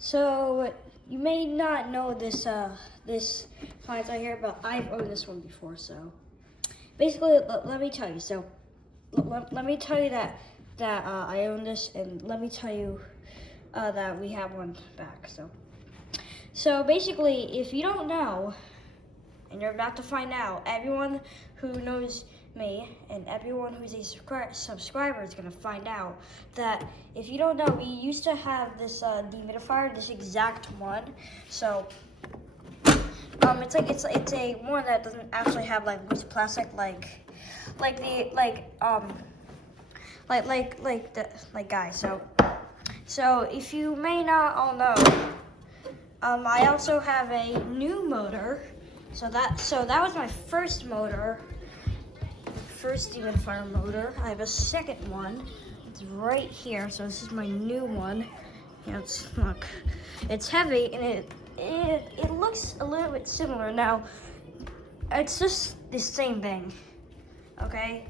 So you may not know this this appliance right here, but I've owned this one before. So basically, let me tell you. So let me tell you that I own this, and let me tell you that we have one back. So basically, if you don't know, and you're about to find out, everyone who knows me and everyone who's a subscriber is gonna find out that if you don't know, we used to have this dehumidifier, this exact one. So it's a one that doesn't actually have like loose plastic like guys. So if you may not all know, I also have a new motor. So that was my first motor, first dehumidifier motor. I have a second one. It's right here. So this is my new one. Yeah, it's heavy and it looks a little bit similar. Now, it's just the same thing. Okay,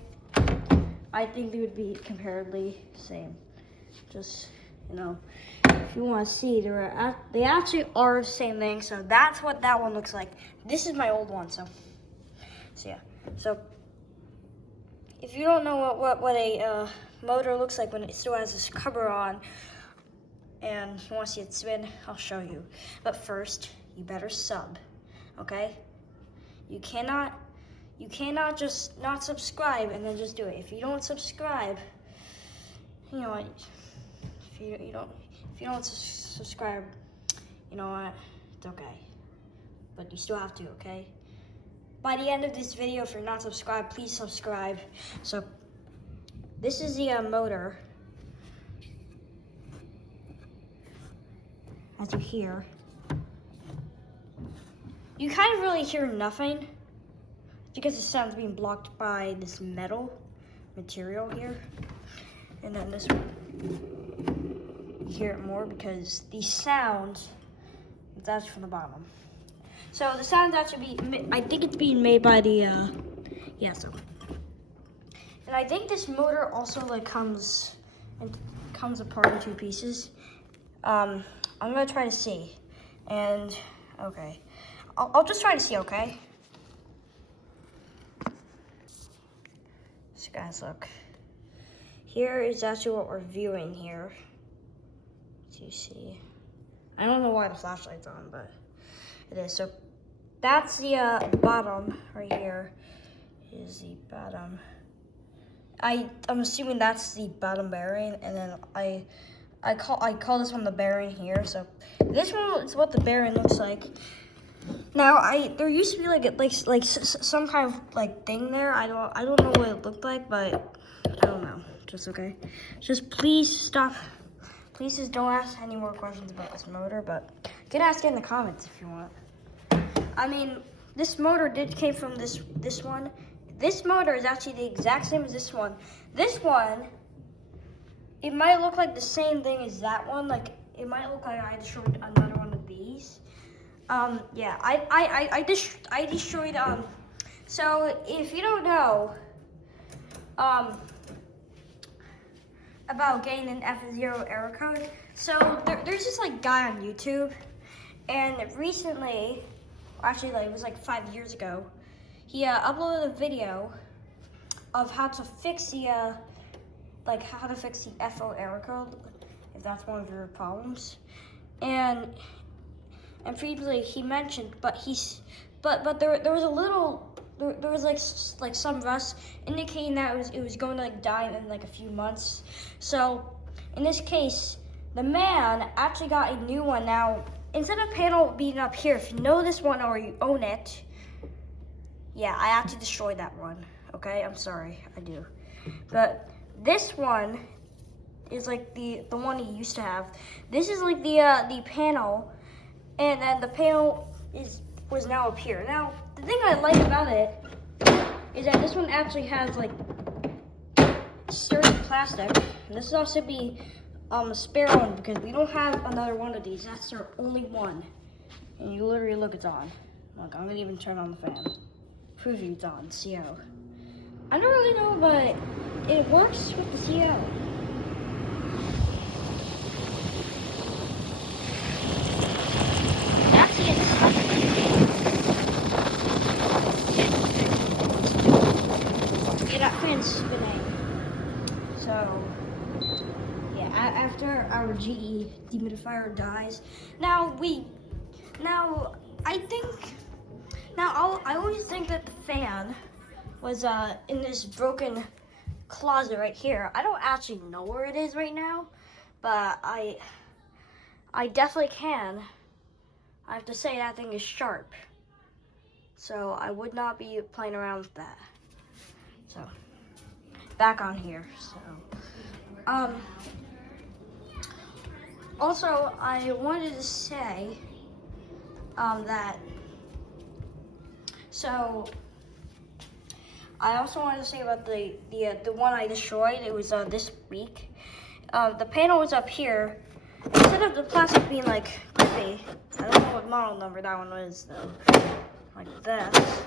I think they would be comparably same. Just if you want to see, they actually are the same thing. So that's what that one looks like. This is my old one. So yeah. So if you don't know what a motor looks like when it still has this cover on, and you want to see it spin, I'll show you. But first, you better sub. Okay? You cannot just not subscribe and then just do it. If you don't subscribe, you know what? If you don't subscribe, you know what? It's okay. But you still have to, okay? By the end of this video, if you're not subscribed, please subscribe. So this is the motor. As you hear, you kind of really hear nothing because the sound's being blocked by this metal material here. And then this one, you hear it more because the sound is actually from the bottom. So the sound's actually I think it's being made by the, and I think this motor also comes apart in two pieces. I'm gonna try to see, and okay, I'll just try to see, okay? So guys, look, here is actually what we're viewing here. Do you see? I don't know why the flashlight's on, but it is. So that's the bottom right here. Is the bottom. I'm assuming that's the bottom bearing, and then I call this one the bearing here. So this one is what the bearing looks like. Now there used to be like some kind of thing there. I don't know what it looked like, but I don't know. Just okay. Just please stop. Please just don't ask any more questions about this motor, but you can ask it in the comments if you want. I mean, this motor came from this one. This motor is actually the exact same as this one. This one, it might look like the same thing as that one. Like it might look like I destroyed another one of these. Yeah, I destroyed. So if you don't know, about getting an F0 error code, so there's this guy on YouTube, and recently, actually it was 5 years ago, he uploaded a video of how to fix the how to fix the FO error code, if that's one of your problems. And previously he mentioned, but there was a little, there was some rust indicating that it was going to die in a few months. So in this case, the man actually got a new one. Now, instead of panel being up here, if you know this one or you own it, yeah, I actually destroyed that one. Okay, I'm sorry, I do. But this one is the one he used to have. This is the panel, and then the panel was now up here. Now, the thing I like about it is that this one actually has sturdy plastic. And this is also be a spare one because we don't have another one of these. That's our only one. And you literally look, it's on. Look, I'm gonna even turn on the fan. Prove you it's on. CO. I don't really know, but it works with the CO. after our GE dehumidifier dies. I always think that the fan was in this broken closet right here. I don't actually know where it is right now, but I definitely can. I have to say that thing is sharp, so I would not be playing around with that. So back on here. So also I wanted to say that. So I also wanted to say about the one I destroyed. It was this week. The panel was up here. Instead of the plastic being like grippy, I don't know what model number that one was though. Like this.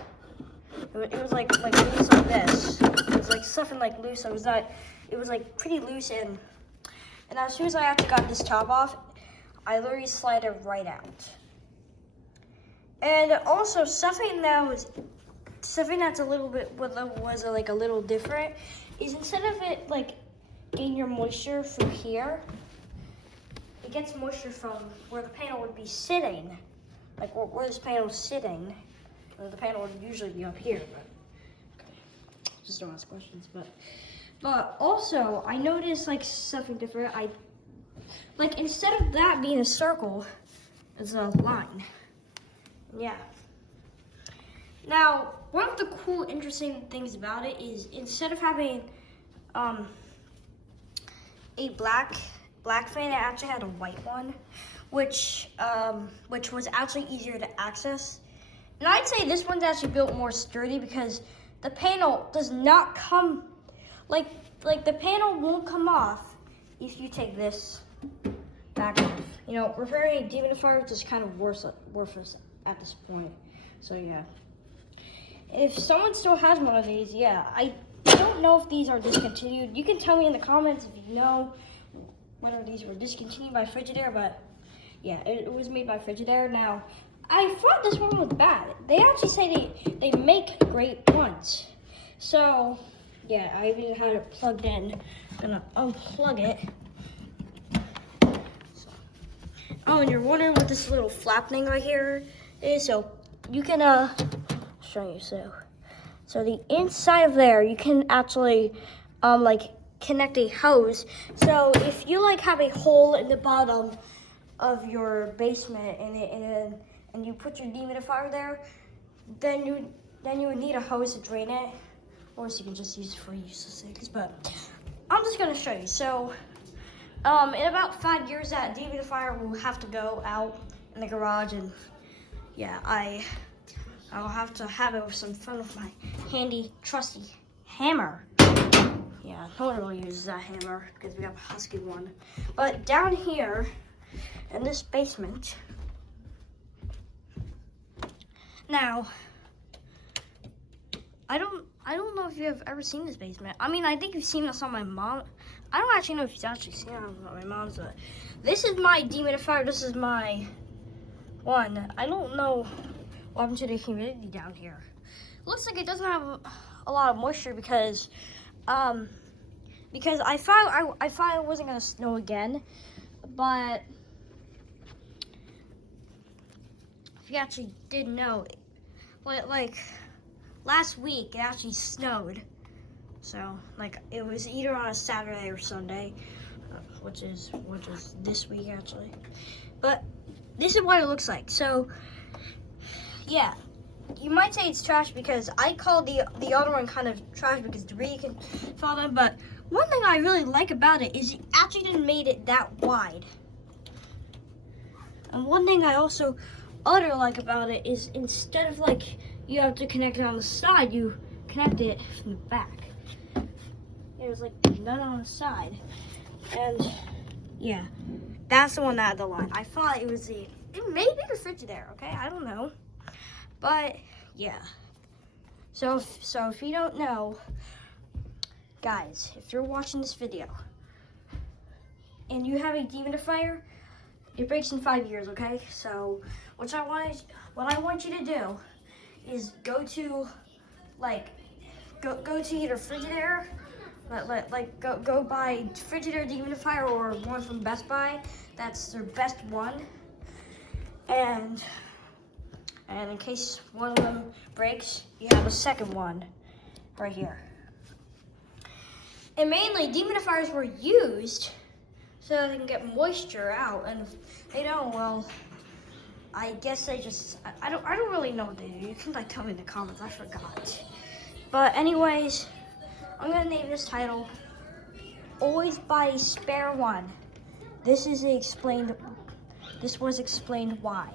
It was like loose like this. It was like something like loose. So it was like pretty loose and as soon as I actually got this top off, I literally slid it right out. And also something that's a little bit was like a little different is instead of it like getting your moisture from here, it gets moisture from where the panel would be sitting, like where this panel is sitting. The panel would usually be up here, but okay. Just don't ask questions. But also I noticed like something different. Like instead of that being a circle, it's a line. Yeah. Now, one of the cool, interesting things about it is instead of having a black fan, it actually had a white one, which was actually easier to access. And I'd say this one's actually built more sturdy because the panel does not come like the panel won't come off if you take this back off. You know, repairing a dehumidifier is just kind of worthless at this point. So yeah. If someone still has one of these, yeah, I don't know if these are discontinued. You can tell me in the comments if you know whether these were discontinued by Frigidaire, but yeah, it was made by Frigidaire. Now, I thought this one was bad. They actually say they make great ones. So yeah, I even had it plugged in. I'm gonna unplug it. Oh, and you're wondering what this little flap thing right here is. So you can show you. So the inside of there, you can actually like connect a hose. So if you like have a hole in the bottom of your basement and you put your dehumidifier there, then you would need a hose to drain it, or else you can just use it for useless things. But I'm just gonna show you. So in about 5 years, that dehumidifier will have to go out in the garage, and yeah, I'll have to have it with some fun with my handy, trusty hammer. Yeah, no one really uses that hammer because we have a Husky one. But down here in this basement, now, I don't know if you have ever seen this basement. I mean, I think you've seen this on my mom. I don't actually know if you've actually seen it on my mom's, but this is my dehumidifier. This is my one. I don't know what happened to the humidity down here. Looks like it doesn't have a lot of moisture because I thought it wasn't gonna snow again, but if you actually did know, like last week it actually snowed. So like it was either on a Saturday or Sunday, which is this week actually. But this is what it looks like. So yeah, you might say it's trash because I called the other one kind of trash because debris can fall down. But one thing I really like about it is it actually didn't made it that wide. And one thing I also like about it is instead of like you have to connect it on the side, you connect it from the back. There's like none on the side, and yeah, that's the one that had the line. I thought it may be the Frigidaire, okay? I don't know, but yeah. So if you don't know, guys, if you're watching this video and you have a dehumidifier, it breaks in 5 years, okay? So what I want you to do is go to either Frigidaire, like go buy Frigidaire dehumidifier or one from Best Buy. That's their best one. And in case one of them breaks, you have a second one right here. And mainly, dehumidifiers were used so that they can get moisture out. And if they don't, well, I guess they just, I don't really know what they do. You can like tell me in the comments, I forgot. But anyways, I'm gonna name this title, Always Buy a Spare One. This was explained why.